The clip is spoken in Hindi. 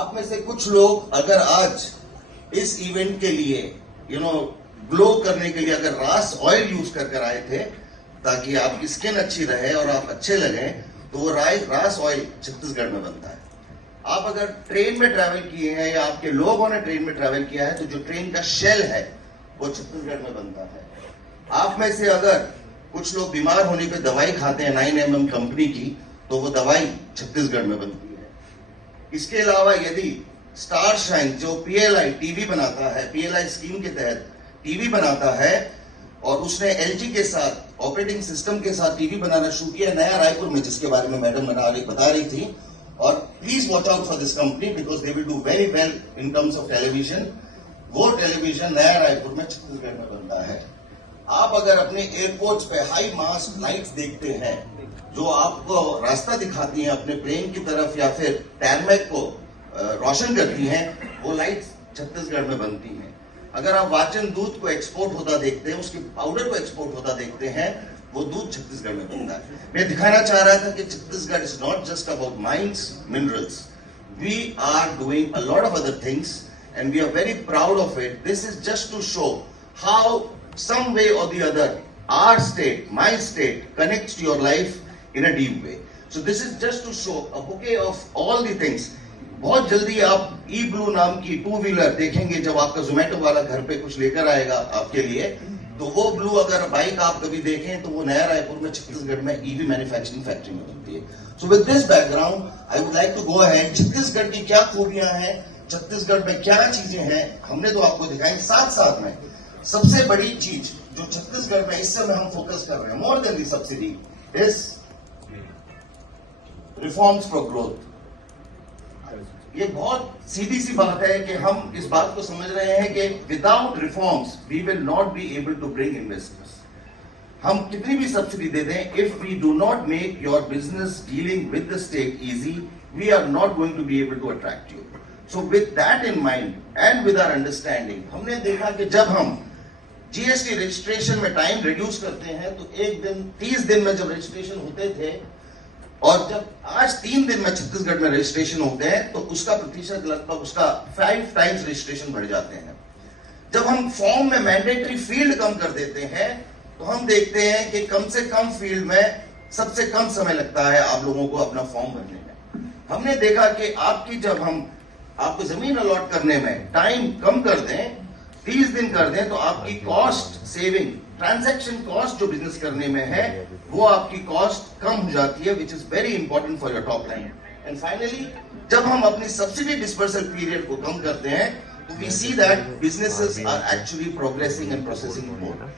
आप में से कुछ लोग अगर आज इस इवेंट के लिए ग्लो करने के लिए अगर रास ऑयल यूज कर आए थे ताकि आपकी स्किन अच्छी रहे और आप अच्छे लगे, तो वो रास ऑयल छत्तीसगढ़ में बनता है। आप अगर ट्रेन में ट्रैवल किए हैं या आपके लोगों ने ट्रेन में ट्रैवल किया है, तो जो ट्रेन का शेल है वो छत्तीसगढ़ में बनता है। आप में से अगर कुछ लोग बीमार होने पे दवाई खाते हैं 9mm कंपनी की, तो वो दवाई छत्तीसगढ़ में बनती है। इसके अलावा यदि स्टार शाइन जो पीएलआई टीवी बनाता है, पीएलआई स्कीम के तहत टीवी बनाता है, और उसने एलजी के साथ ऑपरेटिंग सिस्टम के साथ टीवी बनाना शुरू किया नया रायपुर में, जिसके बारे में मैडम बता रही थी। और please watch out for this company because they will do very well in terms of television. वो टेलीविजन नया रायपुर में छत्तीसगढ़ में बनता है। आप अगर अपने एयरपोर्ट्स पे हाई मास्ट लाइट्स देखते हैं जो आपको रास्ता दिखाती हैं अपने प्लेन की तरफ या फिर टैरमैक को रोशन करती हैं, वो लाइट्स छत्तीसगढ़ में बनती हैं। अगर आप वाचन दूध को एक्सपोर्ट होता देखते हैं, उसके पाउडर को एक्सपोर्ट होता देखते हैं, वो दूध छत्तीसगढ़ में बनता है। मैं दिखाना चाह रहा था कि Chhattisgarh is not just about mines, minerals. We are doing a lot of other things and we are very proud of it. This is just to show how some way or the other our state, my state connects to your life in a deep way. So this is just to show a bouquet of all the things. बहुत जल्दी आप eBlue नाम की 2-व्हीलर देखेंगे जब आपका जोमेटो वाला घर पे कुछ लेकर आएगा आपके लिए, तो वो ब्लू अगर बाइक आप कभी देखें तो वो नया रायपुर में छत्तीसगढ़ में ईवी मैन्युफैक्चरिंग फैक्ट्री में बनती है। So with this background I would like to go ahead. Chhattisgarh की क्या खूबियां हैं, छत्तीसगढ़ में क्या चीजें हैं, हमने तो आपको दिखाई। साथ साथ में सबसे बड़ी चीज जो छत्तीसगढ़ में इस समय हम फोकस कर रहे हैं, more than the subsidy, is reforms for growth. ये बहुत सीधी सी बात है कि हम इस बात को समझ रहे हैं कि without reforms we will not be able to bring investors. हम कितनी भी सब्सिडी दे दें, if we do not make your business dealing with the state easy, we are not going to be able to attract you. So with that in mind and with our understanding, हमने देखा कि जब हम जीएसटी रजिस्ट्रेशन में टाइम रिड्यूस करते हैं तो एक दिन 30 दिन में जब रजिस्ट्रेशन होते थे और जब आज 3 दिन में छत्तीसगढ़ में रजिस्ट्रेशन होते हैं, तो उसका प्रतिशत लगभग उसका 5 टाइम्स रजिस्ट्रेशन बढ़ जाते हैं। जब हम फॉर्म में मैंडेटरी फील्ड कम कर देते हैं तो हम देखते हैं कि कम से कम फील्ड में सबसे कम समय लगता है आप लोगों को अपना फॉर्म भरने में। हमने देखा कि आपकी जब हम आपको जमीन अलॉट करने में टाइम कम कर दें, 30 दिन कर दें, तो आपकी कॉस्ट सेविंग, ट्रांजैक्शन कॉस्ट जो बिजनेस करने में है वो आपकी कॉस्ट कम हो जाती है, which is very important for your top line. And finally जब हम अपनी सब्सिडी डिस्पर्सल पीरियड को कम करते हैं तो we see that businesses are actually progressing and processing more.